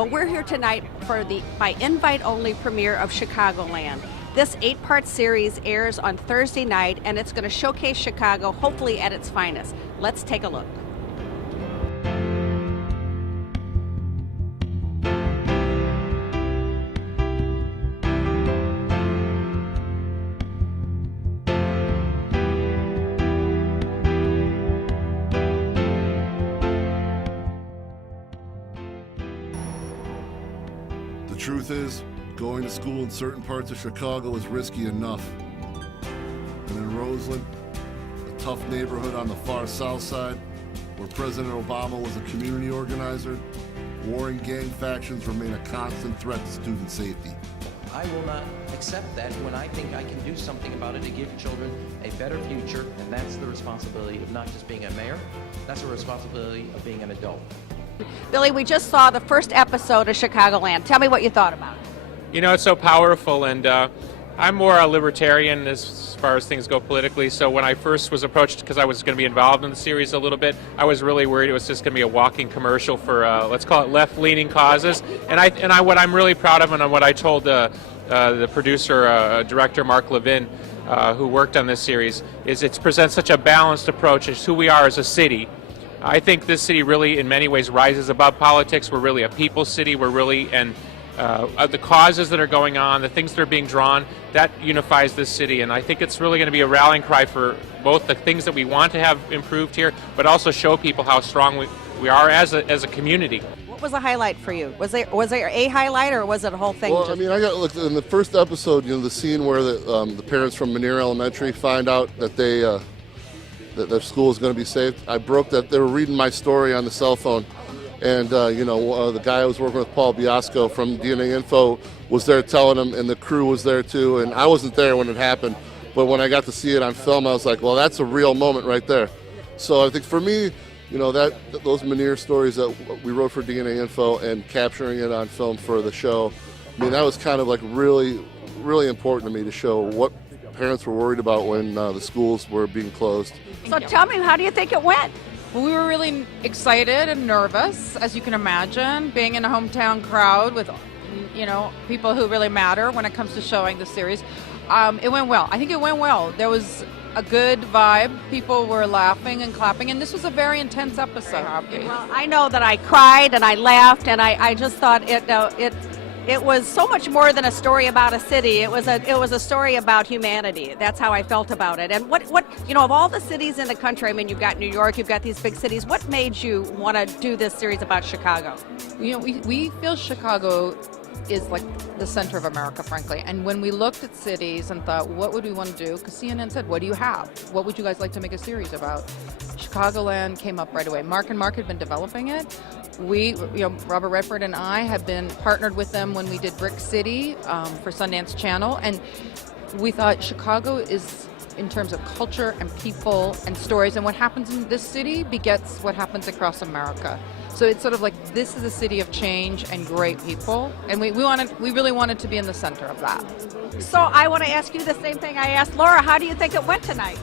Well, we're here tonight for my invite-only premiere of Chicagoland. This 8-part series airs on Thursday night, and it's going to showcase Chicago, hopefully at its finest. Let's take a look. The truth is, going to school in certain parts of Chicago is risky enough. And in Roseland, a tough neighborhood on the far south side, where President Obama was a community organizer, warring gang factions remain a constant threat to student safety. I will not accept that when I think I can do something about it to give children a better future, and that's the responsibility of not just being a mayor, that's the responsibility of being an adult. Billy, we just saw the first episode of Chicagoland. Tell me what you thought about it. You know, it's so powerful, and I'm more a libertarian as far as things go politically, so when I first was approached, because I was going to be involved in the series a little bit, I was really worried it was just going to be a walking commercial for, let's call it left-leaning causes. And what I'm really proud of, and what I told the producer, director Mark Levin, who worked on this series, is it presents such a balanced approach as who we are as a city. I think this city really, in many ways, rises above politics. We're really a people's city. We're really, and the causes that are going on, the things that are being drawn, that unifies this city. And I think it's really going to be a rallying cry for both the things that we want to have improved here, but also show people how strong we are as a community. What was the highlight for you? Was there a highlight, or was it a whole thing? Well, I mean, look, in the first episode, you know, the scene where the parents from Menier Elementary find out that that their school is going to be saved. I broke that. They were reading my story on the cell phone. And, the guy I was working with, Paul Biasco from DNA Info, was there telling him, and the crew was there too. And I wasn't there when it happened, but when I got to see it on film, I was like, well, that's a real moment right there. So I think for me, you know, those Menier stories that we wrote for DNA Info and capturing it on film for the show, I mean, that was kind of like really, really important to me to show what parents were worried about when the schools were being closed. So tell me, how do you think it went? Well, we were really excited and nervous, as you can imagine, being in a hometown crowd with, you know, people who really matter when it comes to showing the series. It went well. I think it went well. There was a good vibe. People were laughing and clapping, and this was a very intense episode. Well, I know that I cried and I laughed, and I just thought it was so much more than a story about a city. It was a story about humanity. That's how I felt about it. And what you know, of all the cities in the country, I mean, you've got New York, you've got these big cities. What made you want to do this series about Chicago? You know, we feel Chicago is like the center of America, frankly. And when we looked at cities and thought, what would we want to do? Because CNN said, what do you have? What would you guys like to make a series about? Chicagoland came up right away. Mark had been developing it. Robert Redford and I have been partnered with them when we did Brick City for Sundance Channel, and we thought Chicago is, in terms of culture and people and stories, and what happens in this city begets what happens across America. So it's sort of like, this is a city of change and great people, and we really wanted to be in the center of that. So I want to ask you the same thing I asked Laura. How do you think it went tonight?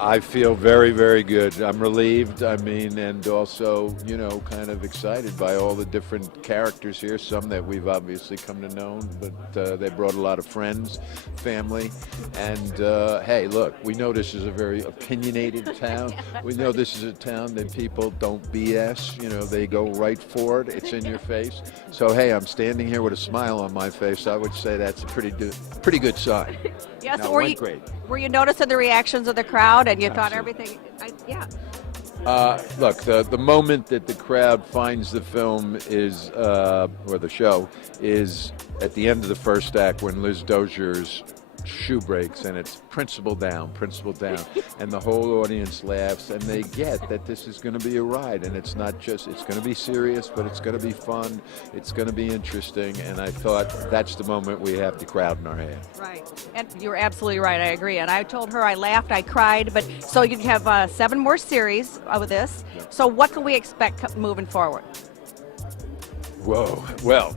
I feel very, very good. I'm relieved, and also, you know, kind of excited by all the different characters here, some that we've obviously come to know, but they brought a lot of friends, family, and hey, look, we know this is a very opinionated town. We know this is a town that people don't BS, you know, they go right for it, it's in your face. So hey, I'm standing here with a smile on my face. I would say that's a pretty good sign. Yes, no, were you noticing the reactions of the crowd, and you thought everything? Yeah. Look, the moment that the crowd finds the film is, or the show, is at the end of the first act when Liz Dozier's shoe breaks and it's principal down, and the whole audience laughs, and they get that this is going to be a ride, and it's not just, it's going to be serious, but it's going to be fun, it's going to be interesting, and I thought that's the moment we have the crowd in our hand. Right, and you're absolutely right, I agree, and I told her I laughed, I cried, but so you have 7 more series with this, so what can we expect moving forward? Whoa. Well,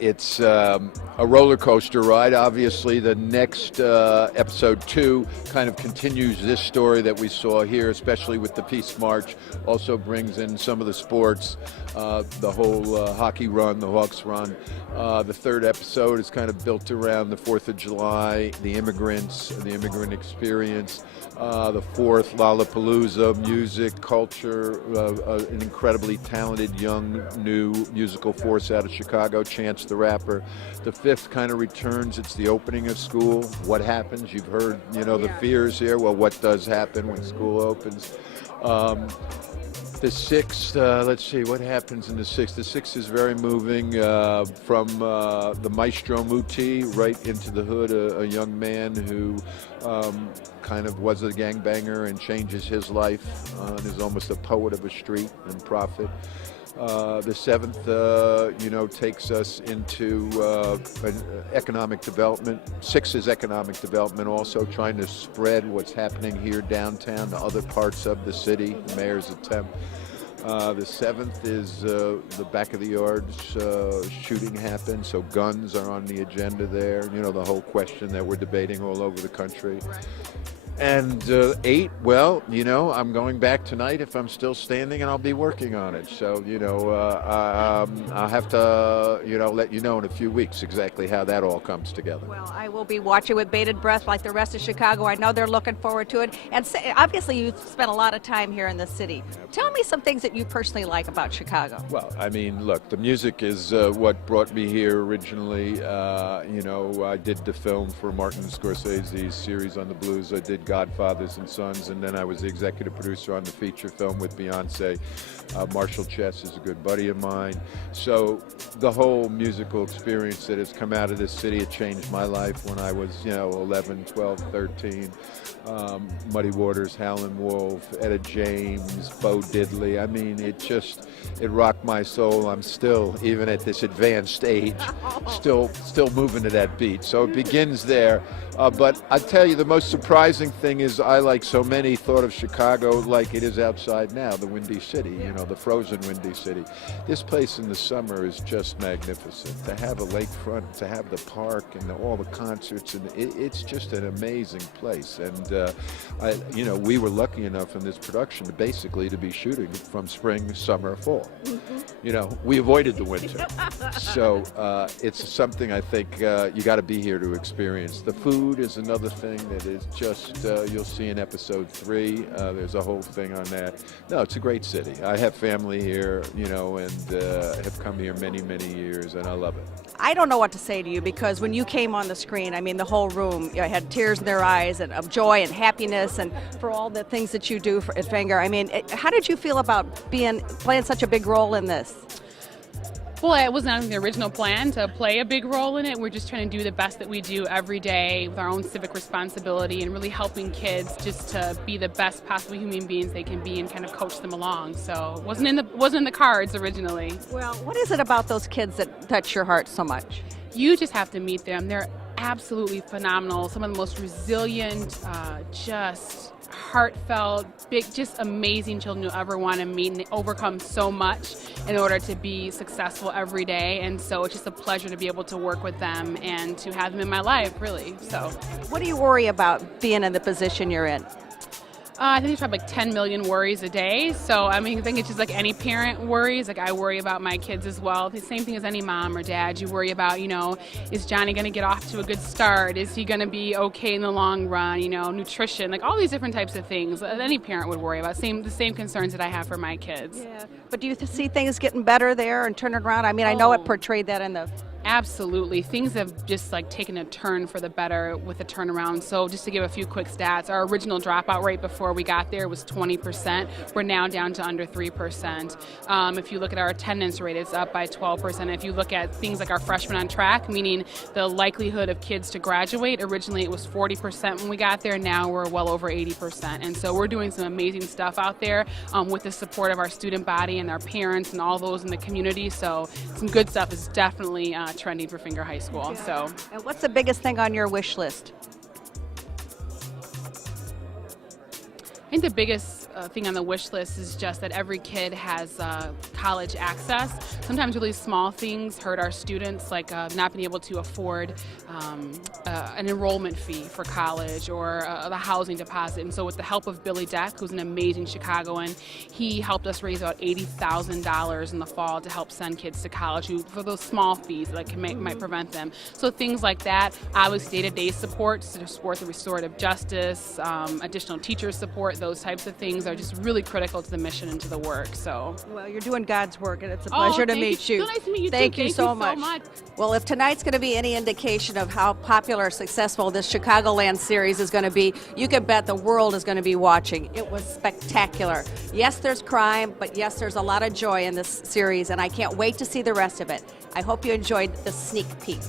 it's a roller coaster ride. Obviously, the next episode 2 kind of continues this story that we saw here, especially with the Peace March. Also brings in some of the sports, the whole hockey run, the Hawks run. The third episode is kind of built around the 4th of July, the immigrants, the immigrant experience. The fourth, Lollapalooza, music, culture, an incredibly talented young new musical force out of Chicago, Chance the Rapper. The fifth kind of returns, it's the opening of school. What happens? You've heard, the fears here. Well, what does happen when school opens? The sixth, let's see, what happens in the sixth? The sixth is very moving, from the Maestro Muti right into the hood, a young man who kind of was a gangbanger and changes his life and is almost a poet of a street and prophet. The seventh, takes us into economic development. Six is economic development, also trying to spread what's happening here downtown to other parts of the city, the mayor's attempt. The seventh is the back of the yards shooting happened, so guns are on the agenda there. The whole question that we're debating all over the country. And 8, well, I'm going back tonight if I'm still standing, and I'll be working on it. So, I'll have to, let you know in a few weeks exactly how that all comes together. Well, I will be watching with bated breath like the rest of Chicago. I know they're looking forward to it. And obviously, you've spent a lot of time here in the city. Tell me some things that you personally like about Chicago. Well, I mean, look, the music is what brought me here originally. I did the film for Martin Scorsese's series on the blues. I did Godfathers and Sons, and then I was the executive producer on the feature film with Beyonce. Marshall Chess is a good buddy of mine. So the whole musical experience that has come out of this city, it changed my life when I was, 11, 12, 13. Muddy Waters, Howlin' Wolf, Etta James, Bo Diddley. I mean, it rocked my soul. I'm still, even at this advanced age, still moving to that beat. So it begins there. But I tell you, the most surprising thing is I, like so many, thought of Chicago like it is outside now, the Windy City, the frozen Windy City. This place in the summer is just magnificent. To have a lakefront, to have the park and all the concerts, and it's just an amazing place. And, we were lucky enough in this production to basically to be shooting from spring, summer, fall. We avoided the winter. So it's something I think you got to be here to experience. The food is another thing that is just, you'll see in episode 3, there's a whole thing on that. No, it's a great city. I have family here, and have come here many, many years, and I love it. I don't know what to say to you, because when you came on the screen, I mean, the whole room had tears in their eyes and of joy and happiness, and for all the things that you do at Finger. I mean, how did you feel about playing such a big role in this? Well, it was not the original plan to play a big role in it. We're just trying to do the best that we do every day with our own civic responsibility and really helping kids just to be the best possible human beings they can be and kind of coach them along. So it wasn't in the cards originally. Well, what is it about those kids that touch your heart so much? You just have to meet them. They're absolutely phenomenal. Some of the most resilient, just heartfelt, big, just amazing children you'll ever want to meet, and they overcome so much in order to be successful every day. And so it's just a pleasure to be able to work with them and to have them in my life, really. So what do you worry about being in the position you're in? I think there's probably like 10 million worries a day. So, I mean, I think it's just like any parent worries. Like, I worry about my kids as well. The same thing as any mom or dad. You worry about, is Johnny going to get off to a good start? Is he going to be okay in the long run? Nutrition, like all these different types of things that any parent would worry about. The same concerns that I have for my kids. Yeah. But do you see things getting better there and turning around? I mean, I know it portrayed that in the... Absolutely. Things have just taken a turn for the better with the turnaround. So just to give a few quick stats, our original dropout rate before we got there was 20%. We're now down to under 3%. If you look at our attendance rate, it's up by 12%. If you look at things like our freshmen on track, meaning the likelihood of kids to graduate, originally it was 40% when we got there. Now we're well over 80%. And so we're doing some amazing stuff out there with the support of our student body and our parents and all those in the community. So some good stuff is definitely trending for Finger High School. Yeah. So, and what's the biggest thing on your wish list? I think the biggest thing on the wish list is just that every kid has college access. Sometimes really small things hurt our students, like not being able to afford an enrollment fee for college or the housing deposit. And so with the help of Billy Deck, who's an amazing Chicagoan, he helped us raise about $80,000 in the fall to help send kids to college for those small fees that might prevent them. So things like that, obviously day-to-day support to support the restorative justice, additional teacher support, those types of things are just really critical to the mission and to the work. So, Well, you're doing God's work, and it's a pleasure to meet you. So nice to meet you Thank too. you so much. Well, if tonight's going to be any indication of how popular or successful this Chicagoland series is going to be, you can bet the world is going to be watching. It was spectacular. Yes, there's crime, but yes, there's a lot of joy in this series, and I can't wait to see the rest of it. I hope you enjoyed the sneak peek.